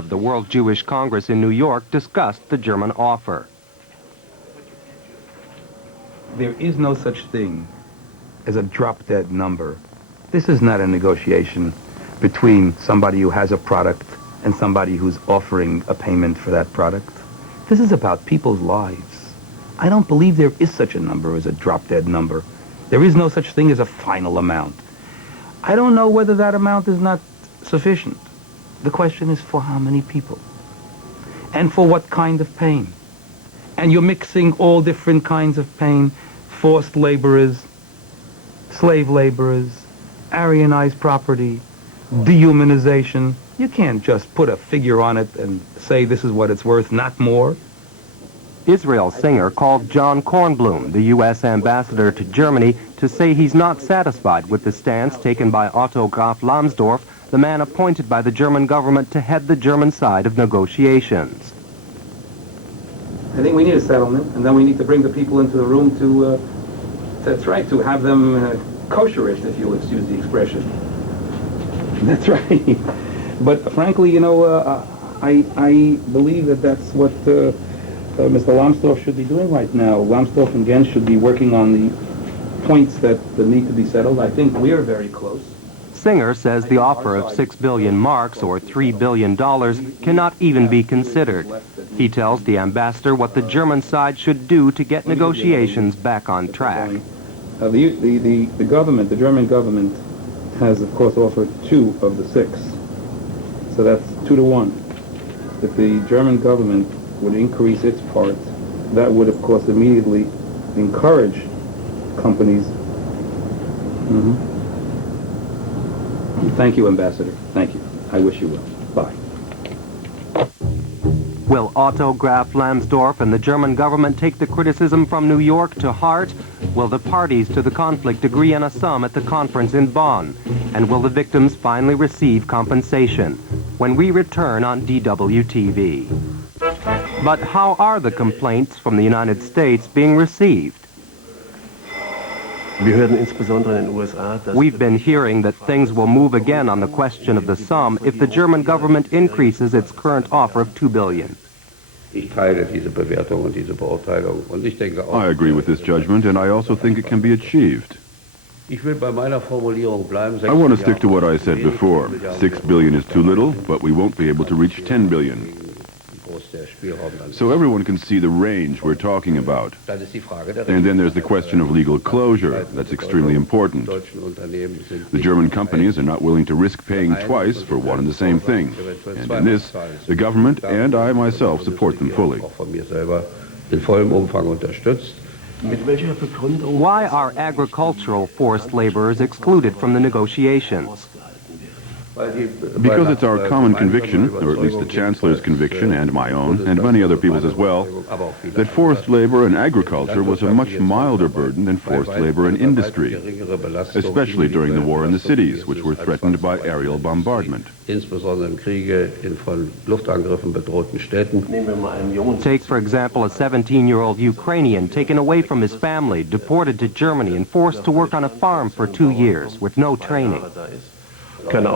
of the World Jewish Congress in New York discussed the German offer. There is no such thing as a drop-dead number. This is not a negotiation between somebody who has a product and somebody who's offering a payment for that product. This is about people's lives. I don't believe there is such a number as a drop-dead number. There is no such thing as a final amount. I don't know whether that amount is not sufficient. The question is for how many people? And for what kind of pain? And you're mixing all different kinds of pain, forced laborers, slave laborers, Aryanized property, dehumanization. You can't just put a figure on it and say this is what it's worth, not more. Israel Singer called John Kornblum, the U.S. ambassador to Germany, to say he's not satisfied with the stance taken by Otto Graf Lambsdorff, the man appointed by the German government to head the German side of negotiations. I think we need a settlement, and then we need to bring the people into the room to have them kosherish, if you'll excuse the expression. That's right. But frankly, you know, I believe that that's what Mr. Lambsdorff should be doing right now. Lambsdorff and Gens should be working on the points that need to be settled. I think we're very close. Singer says the offer of 6 billion marks, or $3 billion, cannot even be considered. He tells the ambassador what the German side should do to get negotiations back on track. The government, the German government, has of course offered 2 of the 6. So that's 2 to 1. If the German government would increase its part, that would of course immediately encourage companies. Thank you, Ambassador. Thank you. I wish you well. Bye. Will Otto Graf Lambsdorff and the German government take the criticism from New York to heart? Will the parties to the conflict agree on a sum at the conference in Bonn? And will the victims finally receive compensation? When we return on DWTV. But how are the complaints from the United States being received? We've been hearing that things will move again on the question of the sum if the German government increases its current offer of $2 billion. I agree with this judgment, and I also think it can be achieved. I want to stick to what I said before. $6 billion is too little, but we won't be able to reach $10 billion. So everyone can see the range we're talking about. And then there's the question of legal closure. That's extremely important. The German companies are not willing to risk paying twice for one and the same thing. And in this, the government and I myself support them fully. Why are agricultural forced laborers excluded from the negotiations? Because it's our common conviction, or at least the Chancellor's conviction and my own, and many other people's as well, that forced labor in agriculture was a much milder burden than forced labor in industry, especially during the war in the cities, which were threatened by aerial bombardment. Take, for example, a 17-year-old Ukrainian taken away from his family, deported to Germany, and forced to work on a farm for 2 years with no training. Let me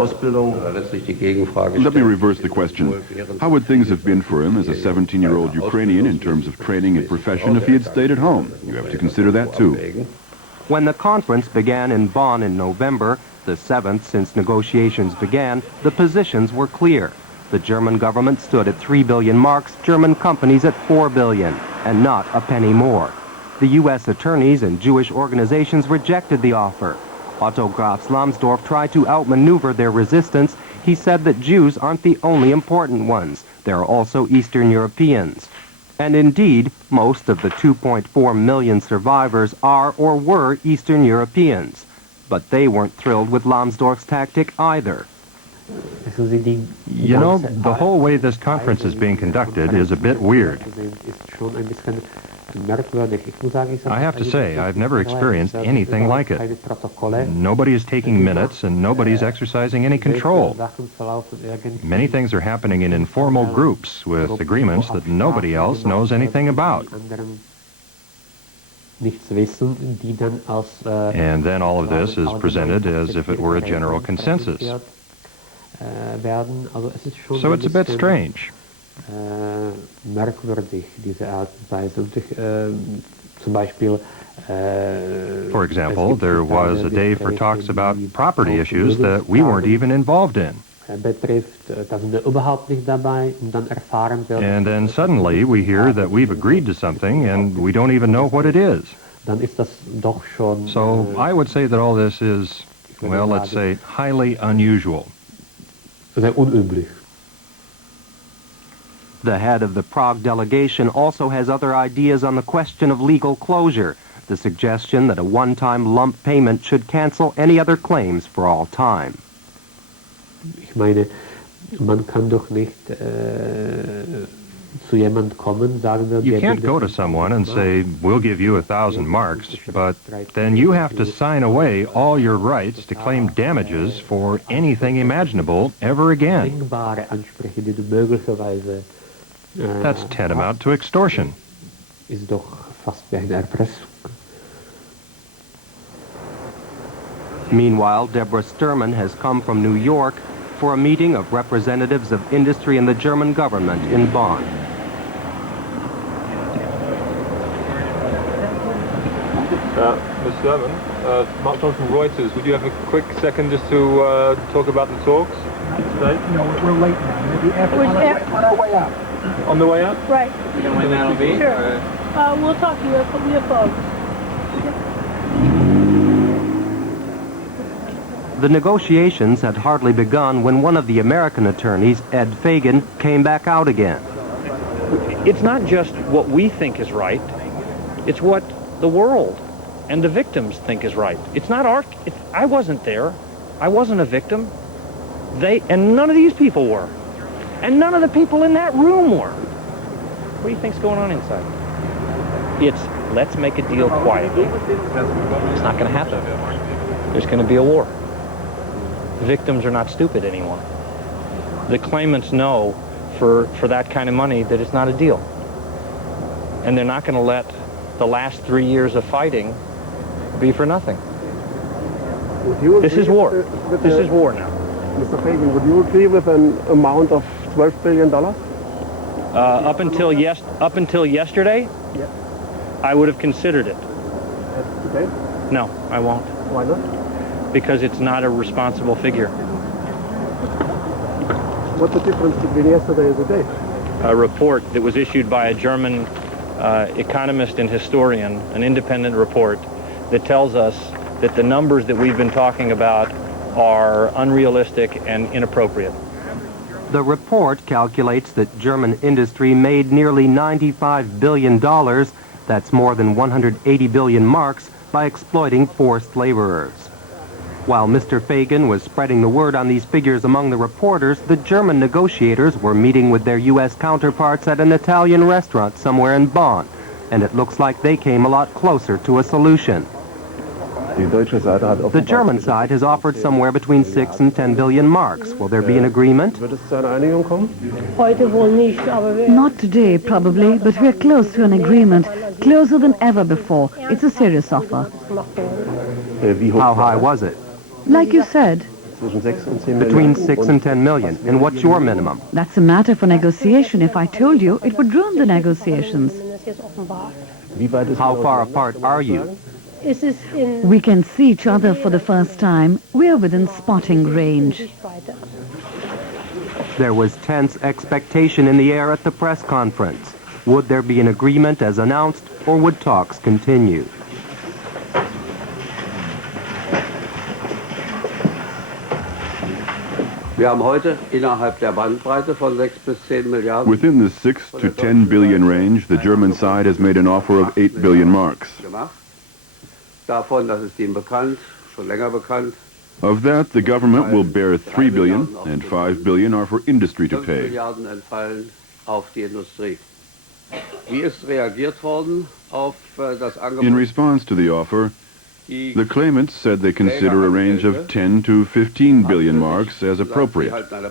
reverse the question. How would things have been for him as a 17-year-old Ukrainian in terms of training and profession if he had stayed at home? You have to consider that too. When the conference began in Bonn in November, the 7th since negotiations began, the positions were clear. The German government stood at 3 billion marks, German companies at 4 billion, and not a penny more. The U.S. attorneys and Jewish organizations rejected the offer. Otto Graf Lambsdorff tried to outmaneuver their resistance. He said that Jews aren't the only important ones. There are also Eastern Europeans. And indeed, most of the 2.4 million survivors are or were Eastern Europeans. But they weren't thrilled with Lambsdorff's tactic either. You know, the whole way this conference is being conducted is a bit weird. I have to say, I've never experienced anything like it. Nobody is taking minutes, and nobody's exercising any control. Many things are happening in informal groups with agreements that nobody else knows anything about. And then all of this is presented as if it were a general consensus. So it's a bit strange. Merkwürdig, diese Art und Weise. Und zum Beispiel For example, there was a day for talks about property issues that we weren't even involved in. And then suddenly we hear that we've agreed to something and we don't even know what it is. So I would say that all this is, well, let's say, highly unusual. The head of the Prague delegation also has other ideas on the question of legal closure, the suggestion that a one-time lump payment should cancel any other claims for all time. Ich meine, man kann doch nicht zu jemand kommen, sagen wir... You can't go to someone and say, we'll give you 1,000 marks, but then you have to sign away all your rights to claim damages for anything imaginable ever again. That's tantamount to extortion. Ist doch fast wie eine Erpressung. Meanwhile, Deborah Sturman has come from New York for a meeting of representatives of industry and the German government in Bonn. Ms. Sturman, Mark Johnson from Reuters, would you have a quick second just to talk about the talks today? No, we're late now. On our way out. On the way out? Right. You know when that'll be? Sure. We'll talk to you via phone. The negotiations had hardly begun when one of the American attorneys, Ed Fagan, came back out again. It's not just what we think is right, it's what the world and the victims think is right. It's not I wasn't there. I wasn't a victim. And none of these people were. And none of the people in that room were. What do you think's going on inside? It's, let's make a deal quietly. It's not going to happen. There's going to be a war. The victims are not stupid anymore. The claimants know for that kind of money that it's not a deal. And they're not going to let the last 3 years of fighting be for nothing. This is war. This is war now. Mr. Fagan, would you agree with an amount of $12 billion? Up until yesterday, yeah. I would have considered it. Today? No, I won't. Why not? Because it's not a responsible figure. What's the difference between yesterday and today? A report that was issued by a German economist and historian, an independent report, that tells us that the numbers that we've been talking about are unrealistic and inappropriate. The report calculates that German industry made nearly $95 billion, that's more than 180 billion marks, by exploiting forced laborers. While Mr. Fagan was spreading the word on these figures among the reporters, the German negotiators were meeting with their U.S. counterparts at an Italian restaurant somewhere in Bonn, and it looks like they came a lot closer to a solution. The German side has offered somewhere between 6 and 10 billion marks. Will there be an agreement? Not today, probably, but we're close to an agreement, closer than ever before. It's a serious offer. How high was it? Like you said. Between 6 and 10 million. And what's your minimum? That's a matter for negotiation. If I told you, it would ruin the negotiations. How far apart are you? We can see each other for the first time. We're within spotting range. There was tense expectation in the air at the press conference. Would there be an agreement as announced, or would talks continue? Within the 6 to 10 billion range, the German side has made an offer of 8 billion marks. Of that, the government will bear 3 billion, and 5 billion are for industry to pay. In response to the offer, the claimants said they consider a range of 10 to 15 billion marks as appropriate. The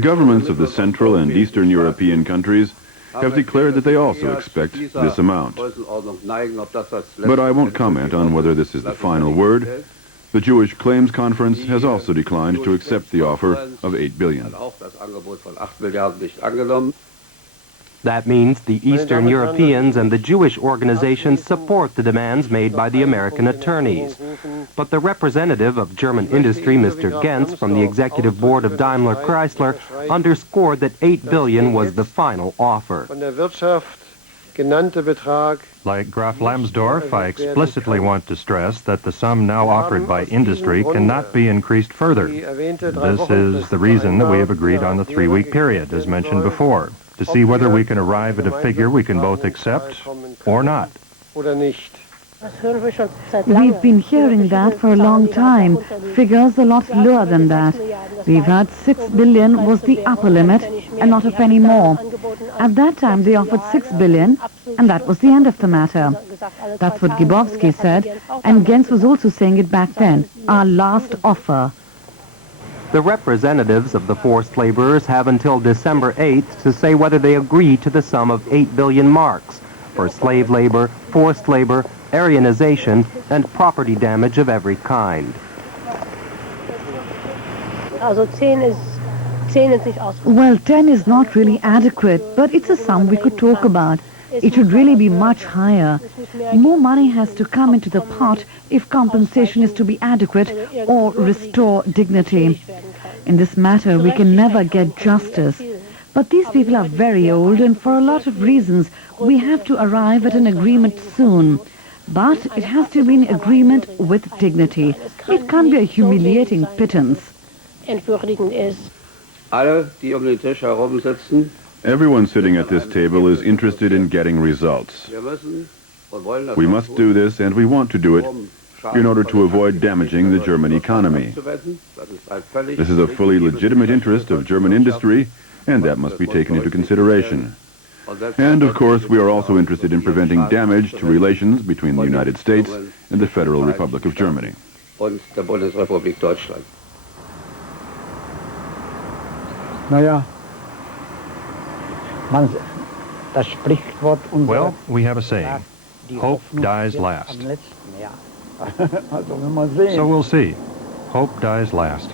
governments of the Central and Eastern European countries have declared that they also expect this amount. But I won't comment on whether this is the final word. The Jewish Claims Conference has also declined to accept the offer of 8 billion. That means the Eastern Europeans and the Jewish organizations support the demands made by the American attorneys. But the representative of German industry, Mr. Gens, from the executive board of Daimler Chrysler, underscored that 8 billion was the final offer. Like Graf Lambsdorff, I explicitly want to stress that the sum now offered by industry cannot be increased further. This is the reason that we have agreed on the 3-week period, as mentioned before, to see whether we can arrive at a figure we can both accept or not. We've been hearing that for a long time. Figures a lot lower than that. We've heard 6 billion was the upper limit and not a penny more. At that time they offered 6 billion and that was the end of the matter. That's what Gibowski said, and Gens was also saying it back then. Our last offer. The representatives of the forced laborers have until December 8th to say whether they agree to the sum of 8 billion marks for slave labor, forced labor, Aryanization, and property damage of every kind. Well, 10 is not really adequate, but it's a sum we could talk about. It should really be much higher. More money has to come into the pot if compensation is to be adequate or restore dignity. In this matter, we can never get justice. But these people are very old, and for a lot of reasons, we have to arrive at an agreement soon. But it has to be an agreement with dignity. It can't be a humiliating pittance. Everyone sitting at this table is interested in getting results. We must do this, and we want to do it in order to avoid damaging the German economy. This is a fully legitimate interest of German industry, and that must be taken into consideration. And, of course, we are also interested in preventing damage to relations between the United States and the Federal Republic of Germany. Well, we have a saying, hope dies last. So we'll see. Hope dies last.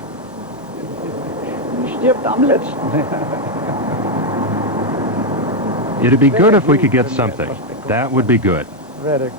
It'd be good if we could get something. That would be good. Very good.